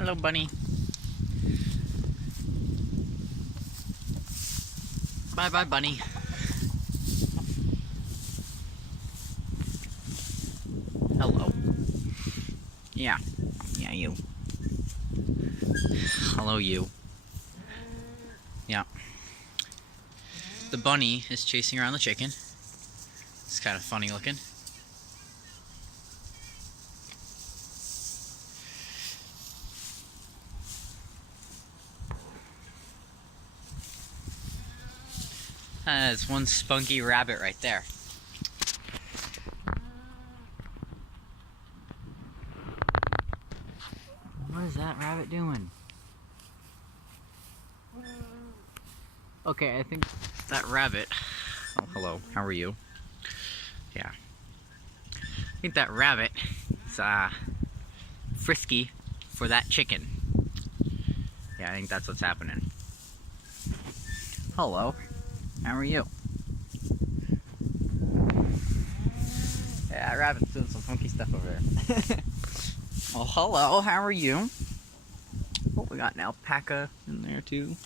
Hello, bunny. Bye-bye, bunny. Hello. Yeah, you. Hello, you. Yeah. The bunny is chasing around the chicken. It's kind of funny looking. There's one spunky rabbit right there. What is that rabbit doing? Okay, I think that rabbit... Oh, hello. How are you? Yeah. I think that rabbit is frisky for that chicken. Yeah, I think that's what's happening. Hello. How are you? Yeah, that rabbit's doing some funky stuff over there. Oh, hello. How are you? Oh, we got an alpaca in there too.